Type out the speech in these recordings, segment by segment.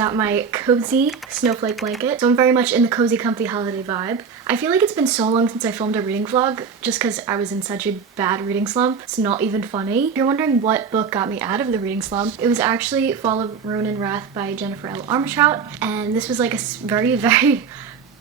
got my cozy snowflake blanket. So I'm very much in the cozy, comfy holiday vibe. I feel like it's been so long since I filmed a reading vlog just because I was in such a bad reading slump. It's not even funny. If you're wondering what book got me out of the reading slump, it was actually Fall of Ruin and Wrath by Jennifer L. Armentrout. And this was like a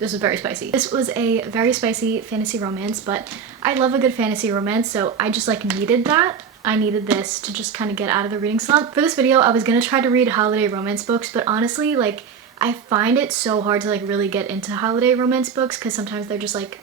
this was very spicy. This was a very spicy fantasy romance, but I love a good fantasy romance, so I just like needed that. I needed this to just kind of get out of the reading slump. For this video, I was gonna try to read holiday romance books, but honestly, like, I find it so hard to like really get into holiday romance books because sometimes they're just like,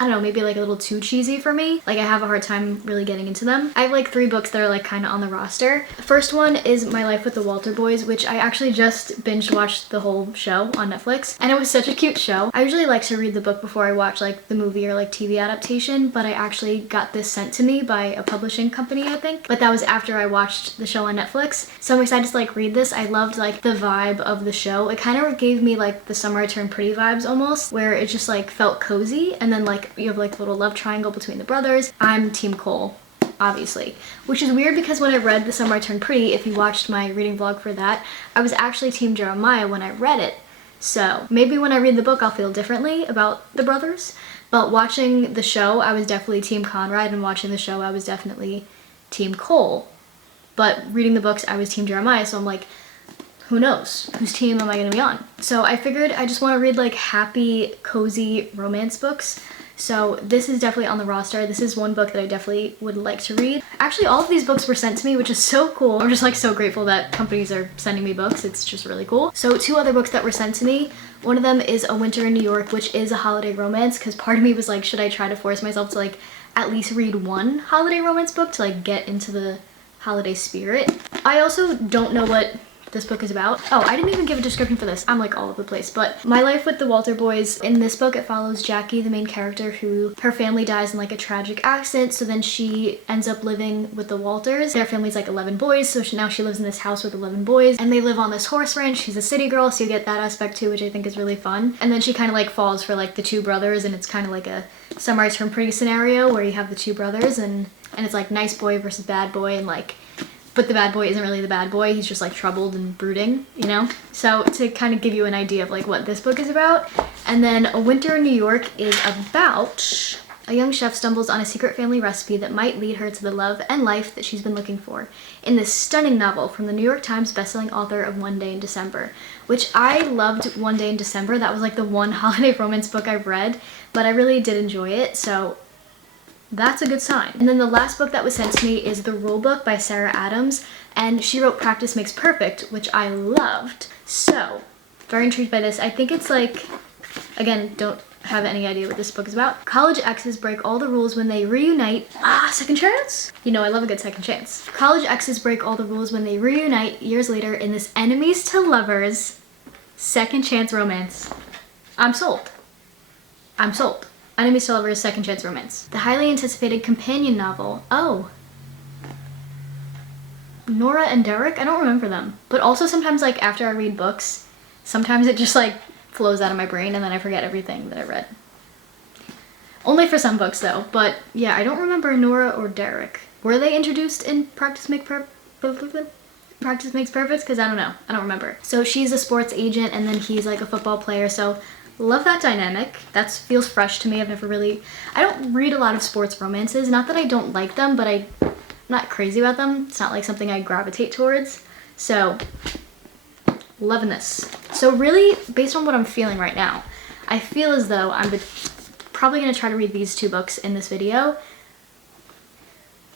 I don't know, maybe like a little too cheesy for me. Like I have a hard time really getting into them. I have like 3 books that are like kind of on the roster. The first one is My Life with the Walter Boys, which I actually just binge watched the whole show on Netflix, and it was such a cute show. I usually like to read the book before I watch like the movie or like TV adaptation, but I actually got this sent to me by a publishing company, I think. But that was after I watched the show on Netflix. So I'm excited to like read this. I loved like the vibe of the show. It kind of gave me like the Summer I Turned Pretty vibes almost, where it just like felt cozy, and then like you have like a little love triangle between the brothers. I'm Team Cole, obviously, which is weird because when I read The Summer I Turned Pretty, if you watched my reading vlog for that, I was actually Team Jeremiah when I read it. So maybe when I read the book I'll feel differently about the brothers, but watching the show I was definitely Team Conrad, and watching the show I was definitely Team Cole. But reading the books I was Team Jeremiah, so I'm like, who knows? Whose team am I gonna be on? So I figured I just want to read like happy, cozy romance books. So this is definitely on the roster. This is one book that I definitely would like to read. Actually, all of these books were sent to me, which is so cool. I'm just like so grateful that companies are sending me books. It's just really cool. So 2 other books that were sent to me. One of them is A Winter in New York, which is a holiday romance, because part of me was like, should I try to force myself to like at least read one holiday romance book to like get into the holiday spirit. I also don't know what this book is about. Oh, I didn't even give a description for this. I'm like all over the place. But My Life with the Walter Boys, in this book it follows Jackie, the main character, who her family dies in like a tragic accident, so then she ends up living with the Walters. Their family's like 11 boys, so now she lives in this house with 11 boys, and they live on this horse ranch. She's a city girl, so you get that aspect too, which I think is really fun. And then she kind of like falls for like the 2 brothers, and it's kind of like a Summer I Turned Pretty scenario where you have the 2 brothers, and it's like nice boy versus bad boy, and like, but the bad boy isn't really the bad boy, he's just like troubled and brooding, you know? So to kind of give you an idea of like what this book is about. And then A Winter in New York is about a young chef stumbles on a secret family recipe that might lead her to the love and life that she's been looking for in this stunning novel from the New York Times bestselling author of One Day in December, which I loved. One Day in December, that was like the one holiday romance book I've read, but I really did enjoy it, so that's a good sign. And then the last book that was sent to me is The Rule Book by Sarah Adams, and she wrote Practice Makes Perfect, which I loved. So, very intrigued by this. I think it's like, again, don't have any idea what this book is about. College exes break all the rules when they reunite. Second chance? You know I love a good second chance. College exes break all the rules when they reunite years later in this enemies to lovers second chance romance. I'm sold. I'm sold. Enemies to Lovers Second Chance Romance. The highly anticipated companion novel. Oh. Nora and Derek? I don't remember them. But also sometimes like after I read books, sometimes it just like flows out of my brain and then I forget everything that I read. Only for some books though. But yeah, I don't remember Nora or Derek. Were they introduced in Practice Makes Perfect? Because I don't know. I don't remember. So she's a sports agent and then he's like a football player, so love that dynamic. That feels fresh to me. I don't read a lot of sports romances. Not that I don't like them, but I'm not crazy about them. It's not like something I gravitate towards. So, loving this. So really, based on what I'm feeling right now, I feel as though I'm probably going to try to read these 2 books in this video,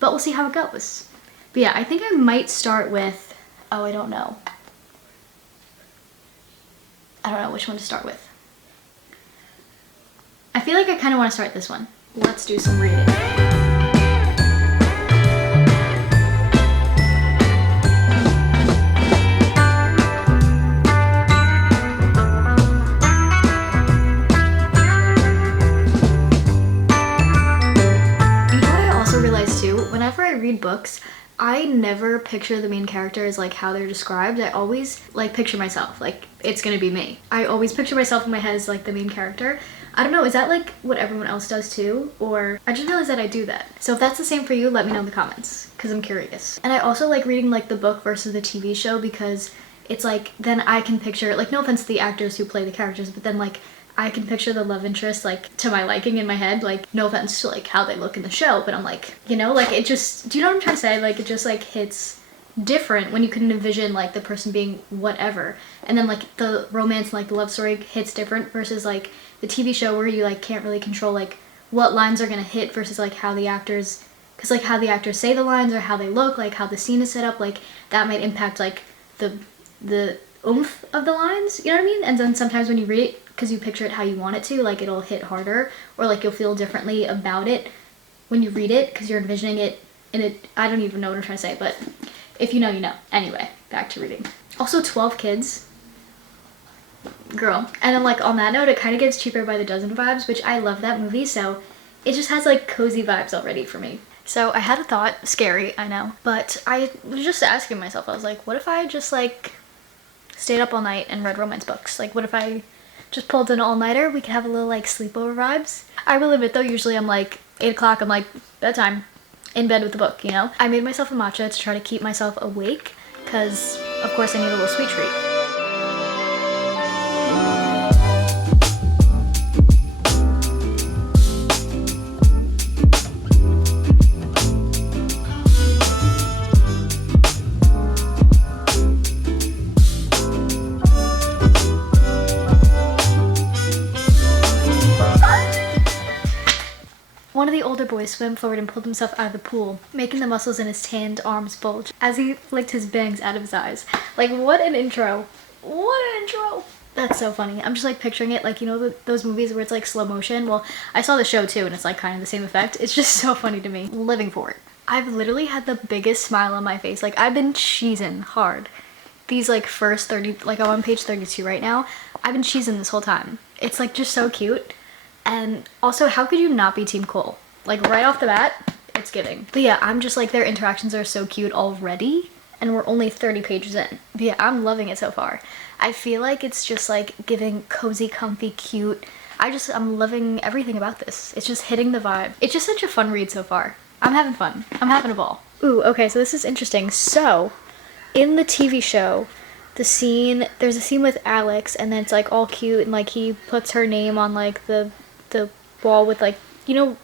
but we'll see how it goes. But yeah, I think I might start with, oh, I don't know. I don't know which one to start with. I feel like I kind of want to start this one. Let's do some reading. Whenever I read books, I never picture the main character as like how they're described. I always like picture myself, like it's gonna be me. I always picture myself in my head as like the main character. I don't know, is that like what everyone else does too? Or I just realized that I do that. So if that's the same for you, let me know in the comments, because I'm curious. And I also like reading like the book versus the TV show because it's like, then I can picture, like, no offense to the actors who play the characters, but then like I can picture the love interest like to my liking in my head. Like, no offense to like how they look in the show, but I'm like, you know, like it just, do you know what I'm trying to say? Like it just like hits different when you can envision like the person being whatever, and then like the romance and like the love story hits different versus like the TV show where you like can't really control like what lines are gonna hit versus like how the actors, because like how the actors say the lines or how they look, like how the scene is set up, like that might impact like the oomph of the lines, you know what I mean? And then sometimes when you read it, because you picture it how you want it to, like it'll hit harder, or like you'll feel differently about it when you read it because you're envisioning it in it. I don't even know what I'm trying to say, but if you know, you know. Anyway, back to reading. Also 12 kids. Girl. And then like on that note, it kind of gives Cheaper by the Dozen vibes, which I love that movie, so it just has like cozy vibes already for me. So I had a thought, scary, I know, but I was just asking myself, I was like, what if I just like stayed up all night and read romance books? Like what if I just pulled an all-nighter? We could have a little like sleepover vibes. I will admit though, usually I'm like 8 o'clock, I'm like bedtime, in bed with the book, you know? I made myself a matcha to try to keep myself awake because of course I need a little sweet treat. One of the older boys swam forward and pulled himself out of the pool, making the muscles in his tanned arms bulge as he flicked his bangs out of his eyes. Like, what an intro. What an intro. That's so funny. I'm just like picturing it like, you know, those movies where it's like slow motion? Well, I saw the show too and it's like kind of the same effect. It's just so funny to me. Living for it. I've literally had the biggest smile on my face. Like, I've been cheesing hard. These like first 30, like I'm on page 32 right now. I've been cheesing this whole time. It's like just so cute. And also, how could you not be Team Cole? Like right off the bat, it's giving. But yeah, I'm just like, their interactions are so cute already, and we're only 30 pages in. But yeah, I'm loving it so far. I feel like it's just like giving cozy, comfy, cute. I'm loving everything about this. It's just hitting the vibe. It's just such a fun read so far. I'm having fun. I'm having a ball. Ooh, okay, so this is interesting. So, in the TV show, there's a scene with Alex, and then it's like all cute, and like he puts her name on like the wall with like, you know,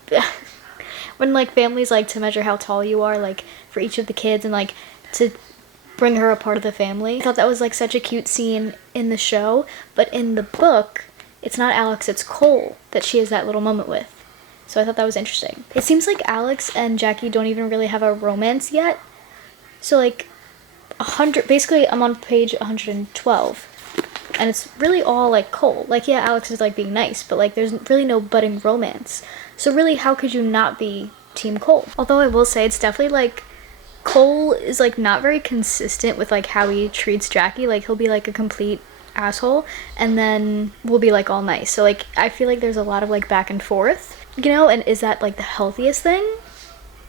when like families like to measure how tall you are, like for each of the kids, and like to bring her a part of the family. I thought that was like such a cute scene in the show, but in the book, it's not Alex, it's Cole that she has that little moment with. So I thought that was interesting. It seems like Alex and Jackie don't even really have a romance yet. So like basically I'm on page 112. And it's really all like Cole. Like, yeah, Alex is like being nice, but like there's really no budding romance. So really, how could you not be Team Cole? Although I will say it's definitely like Cole is like not very consistent with like how he treats Jackie. Like he'll be like a complete asshole and then we'll be like all nice. So like I feel like there's a lot of like back and forth, you know, and is that like the healthiest thing?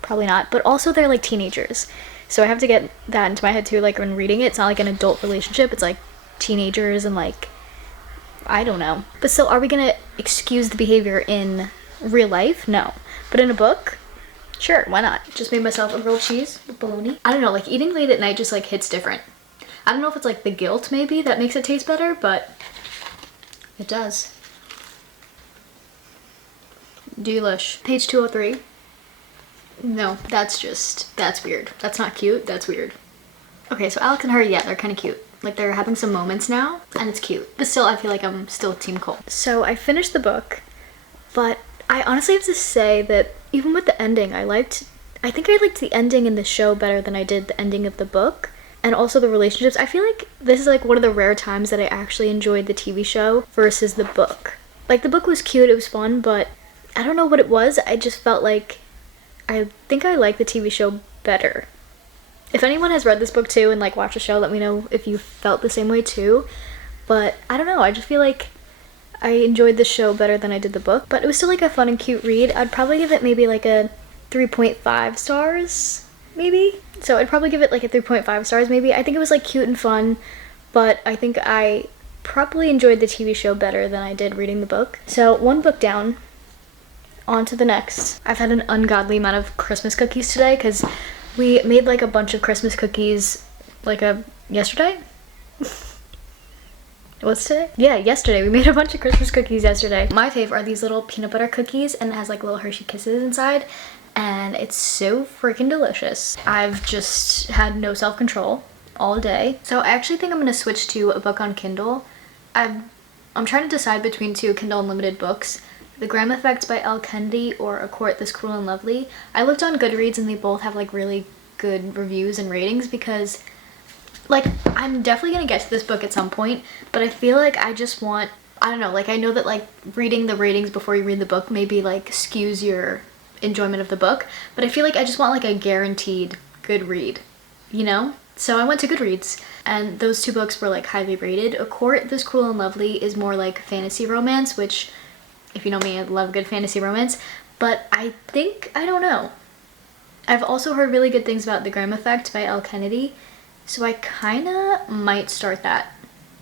Probably not. But also they're like teenagers. So I have to get that into my head too. Like when reading it, it's not like an adult relationship. It's like teenagers and like, I don't know. But still, are we gonna excuse the behavior in real life? No. But in a book, sure, why not? Just made myself a grilled cheese with bologna. I don't know, like eating late at night just like hits different. I don't know if it's like the guilt maybe that makes it taste better, but it does. Delish. Page 203. No, that's weird. That's not cute, that's weird. Okay, so Alex and her, yeah, they're kind of cute. Like they're having some moments now and it's cute. But still, I feel like I'm still Team Cole. So I finished the book, but I honestly have to say that even with the ending, I think I liked the ending in the show better than I did the ending of the book. And also the relationships. I feel like this is like one of the rare times that I actually enjoyed the TV show versus the book. Like the book was cute, it was fun, but I don't know what it was. I just felt like I think I like the TV show better. If anyone has read this book too and like watched the show, let me know if you felt the same way too. But I don't know, I just feel like I enjoyed the show better than I did the book. But it was still like a fun and cute read. I'd probably give it maybe like a 3.5 stars, maybe. So I'd probably give it like a 3.5 stars maybe. I think it was like cute and fun, but I think I probably enjoyed the TV show better than I did reading the book. So one book down, on to the next. I've had an ungodly amount of Christmas cookies today because we made like a bunch of Christmas cookies like yesterday. What's today? Yeah, yesterday. We made a bunch of Christmas cookies yesterday. My favorite are these little peanut butter cookies, and it has like little Hershey Kisses inside, and it's so freaking delicious. I've just had no self-control all day. So I actually think I'm gonna switch to a book on Kindle. I'm trying to decide between two Kindle Unlimited books. The Graham Effect by Elle Kennedy or A Court This Cruel and Lovely. I looked on Goodreads and they both have like really good reviews and ratings because like I'm definitely gonna get to this book at some point, but I feel like I just want, I don't know, like I know that like reading the ratings before you read the book maybe like skews your enjoyment of the book, but I feel like I just want like a guaranteed good read, you know? So I went to Goodreads and those two books were like highly rated. A Court This Cruel and Lovely is more like fantasy romance, which if you know me, I love good fantasy romance, but I think, I don't know. I've also heard really good things about The Graham Effect by Elle Kennedy, so I kinda might start that.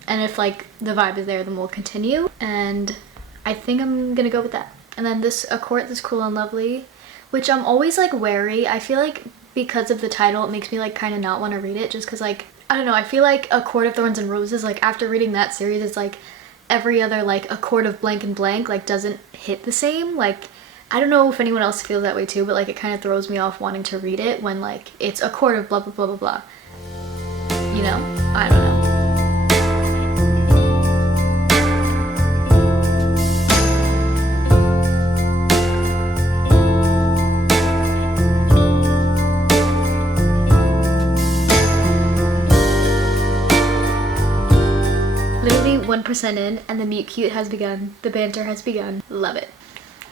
And if like the vibe is there, then we'll continue, and I think I'm gonna go with that. And then this A Court This Cruel and Lovely, which I'm always like wary. I feel like because of the title, it makes me like kind of not want to read it just because like, I don't know, I feel like A Court of Thorns and Roses, like after reading that series, it's like every other like A Court of blank and blank like doesn't hit the same. Like I don't know if anyone else feels that way too, but like it kind of throws me off wanting to read it when like it's A Court of blah blah blah blah blah, you know? I don't know. Literally 1% in and the meet cute has begun. The banter has begun. Love it.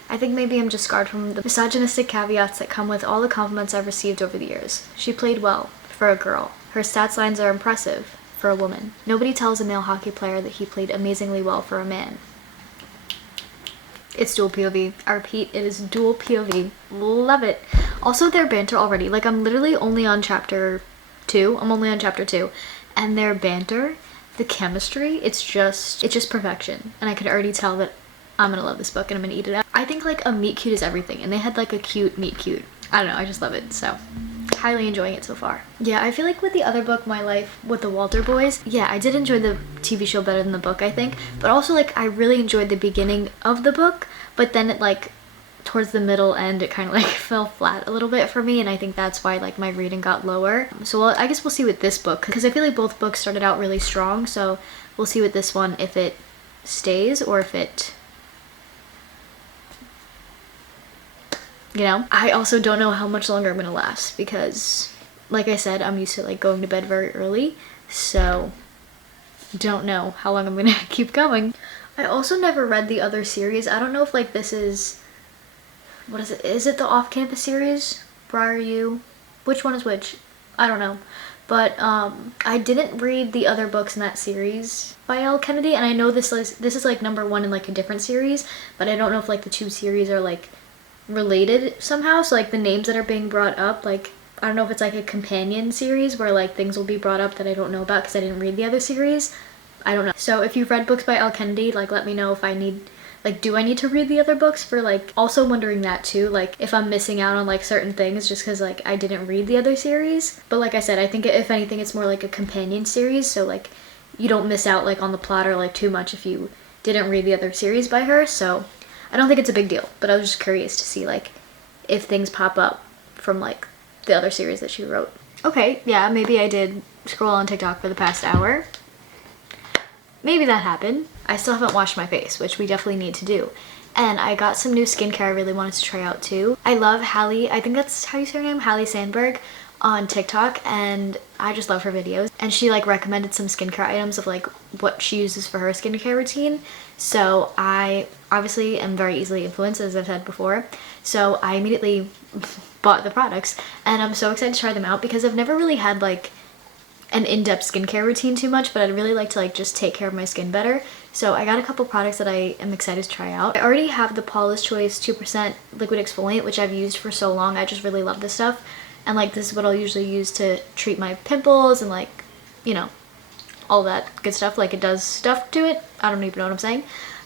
I think maybe I'm just scarred from the misogynistic caveats that come with all the compliments I've received over the years. She played well, for a girl. Her stats lines are impressive, for a woman. Nobody tells a male hockey player that he played amazingly well for a man. It's dual POV. I repeat, it is dual POV. Love it. Also their banter already. Like I'm literally only on chapter 2. I'm only on chapter 2. And their banter, the chemistry, it's just perfection. And I could already tell that I'm gonna love this book and I'm gonna eat it up. I think like a meet cute is everything, and they had like a cute meet cute. I don't know, I just love it, so highly enjoying it so far. Yeah, I feel like with the other book, My Life with the Walter Boys, yeah, I did enjoy the TV show better than the book, I think, but also like I really enjoyed the beginning of the book, but then it like towards the middle end it kind of like fell flat a little bit for me, and I think that's why like my reading got lower. So I guess we'll see with this book, because I feel like both books started out really strong, so we'll see with this one if it stays or if it, you know. I also don't know how much longer I'm gonna last because like I said, I'm used to like going to bed very early, so don't know how long I'm gonna keep going. I also never read the other series. I don't know if like this is, what is it? Is it the off-campus series? Briar U? Which one is which? I don't know. But I didn't read the other books in that series by Elle Kennedy, and I know this is like number 1 in like a different series, but I don't know if like the two series are like related somehow. So like the names that are being brought up, like I don't know if it's like a companion series where like things will be brought up that I don't know about because I didn't read the other series. I don't know. So if you've read books by Elle Kennedy, like let me know if I need, like do I need to read the other books for like, also wondering that too, like if I'm missing out on like certain things just because like I didn't read the other series. But like I said, I think if anything it's more like a companion series, so like you don't miss out like on the plot or like too much if you didn't read the other series by her. So I don't think it's a big deal, but I was just curious to see like if things pop up from like the other series that she wrote. Okay, yeah, maybe I did scroll on TikTok for the past hour. Maybe that happened. I still haven't washed my face, which we definitely need to do. And I got some new skincare I really wanted to try out too. I love Hallie, I think that's how you say her name, Hallie Sandberg on TikTok, and I just love her videos. And she like recommended some skincare items of like what she uses for her skincare routine. So I obviously am very easily influenced, as I've said before. So I immediately bought the products and I'm so excited to try them out because I've never really had like an in-depth skincare routine too much, but I'd really like to like just take care of my skin better. So I got a couple products that I am excited to try out. I already have the Paula's Choice 2% liquid exfoliant, which I've used for so long. I just really love this stuff. And like this is what I'll usually use to treat my pimples and like, you know, all that good stuff. Like it does stuff to it. I don't even know what I'm saying,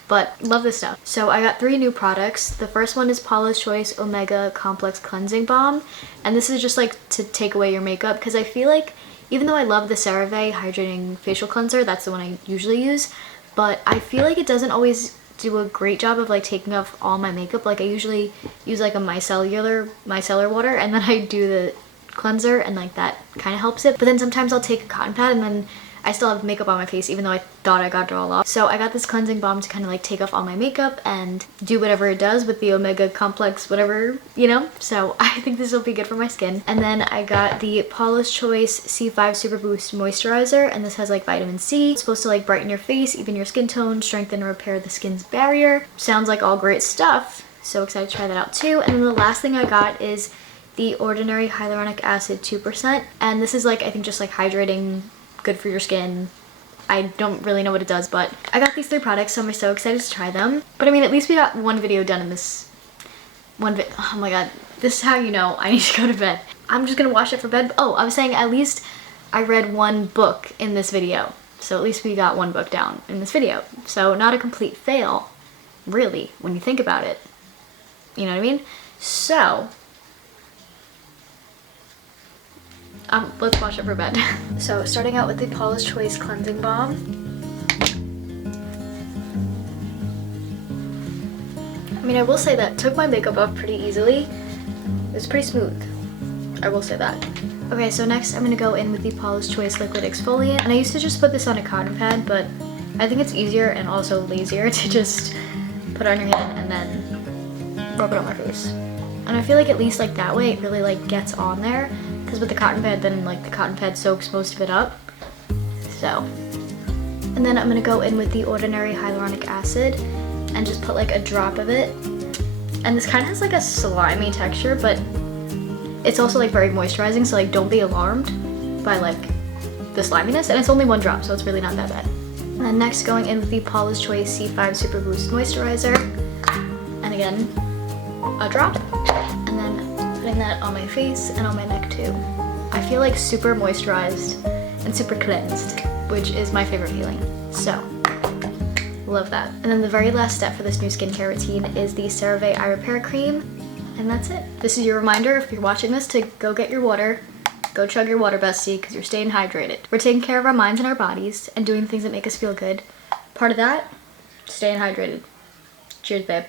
but love this stuff. So I got 3 new products. The first one is Paula's Choice Omega Complex Cleansing Balm. And this is just like to take away your makeup because I feel like Even though I love the CeraVe Hydrating Facial Cleanser, that's the one I usually use, but I feel like it doesn't always do a great job of like taking off all my makeup. Like I usually use like a micellar water, and then I do the cleanser, and like that kind of helps it. But then sometimes I'll take a cotton pad and then I still have makeup on my face even though I thought I got it all off. So I got this cleansing balm to kind of like take off all my makeup and do whatever it does with the omega complex, whatever, you know? So I think this will be good for my skin. And then I got the Paula's Choice C5 Super Boost Moisturizer, and this has like vitamin C. It's supposed to like brighten your face, even your skin tone, strengthen and repair the skin's barrier. Sounds like all great stuff. So excited to try that out too. And then the last thing I got is the Ordinary Hyaluronic Acid 2%. And this is like, I think just like hydrating, good for your skin. I don't really know what it does, but I got these 3 products, so I'm so excited to try them. But I mean, at least we got one video done in this oh my god, this is how you know I need to go to bed. I'm just gonna watch it for bed. Oh, I was saying at least I read one book in this video, so at least we got one book down in this video. So not a complete fail, really, when you think about it. You know what I mean? So let's wash it for bed. So starting out with the Paula's Choice Cleansing Balm. I mean, I will say that took my makeup off pretty easily. It's pretty smooth, I will say that. Okay, so next I'm gonna go in with the Paula's Choice Liquid Exfoliant. And I used to just put this on a cotton pad, but I think it's easier and also lazier to just put it on your hand and then rub it on my face. And I feel like at least like that way it really like gets on there. Because with the cotton pad, then like the cotton pad soaks most of it up. So, and then I'm gonna go in with the Ordinary Hyaluronic Acid and just put like a drop of it. And this kind of has like a slimy texture, but it's also like very moisturizing, so like don't be alarmed by like the sliminess. And it's only 1 drop, so it's really not that bad. And then next going in with the Paula's Choice C5 Super Boost Moisturizer. And again, a drop. And then putting that on my face and on my neck too. I feel like super moisturized and super cleansed, which is my favorite feeling. So, love that. And then the very last step for this new skincare routine is the CeraVe Eye Repair Cream, and that's it. This is your reminder, if you're watching this, to go get your water. Go chug your water, bestie, because you're staying hydrated. We're taking care of our minds and our bodies and doing things that make us feel good. Part of that, staying hydrated. Cheers, babe.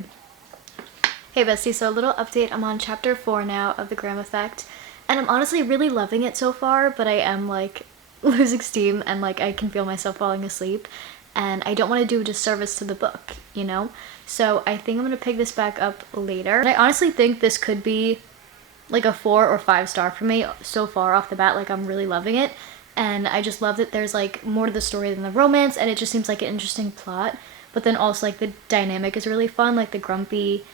Hey bestie, so a little update. I'm on chapter 4 now of The Graham Effect, and I'm honestly really loving it so far, but I am like losing steam and like I can feel myself falling asleep, and I don't want to do a disservice to the book, you know? So I think I'm gonna pick this back up later. And I honestly think this could be like a 4 or 5 star for me so far off the bat. Like I'm really loving it, and I just love that there's like more to the story than the romance, and it just seems like an interesting plot, but then also like the dynamic is really fun, like the grumpy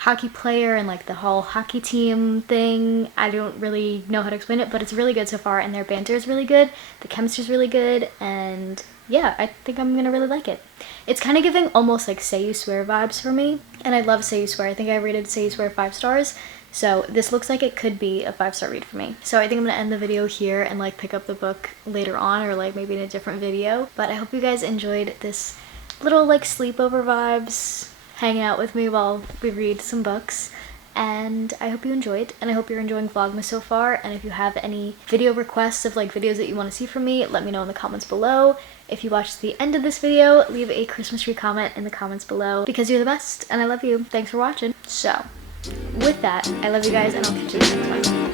hockey player and like the whole hockey team thing. I don't really know how to explain it, but it's really good so far, and their banter is really good, the chemistry is really good, and yeah, I think I'm gonna really like it. It's kind of giving almost like Say You Swear vibes for me, and I love Say You Swear. I think I rated Say You Swear 5 stars, so this looks like it could be a 5-star read for me. So I think I'm gonna end the video here and like pick up the book later on, or like maybe in a different video. But I hope you guys enjoyed this little like sleepover vibes, hanging out with me while we read some books, and I hope you enjoyed, and I hope you're enjoying Vlogmas so far. And if you have any video requests of like videos that you want to see from me, let me know in the comments below. If you watched the end of this video, leave a Christmas tree comment in the comments below, because you're the best and I love you. Thanks for watching. So with that, I love you guys, and I'll catch you in the next one.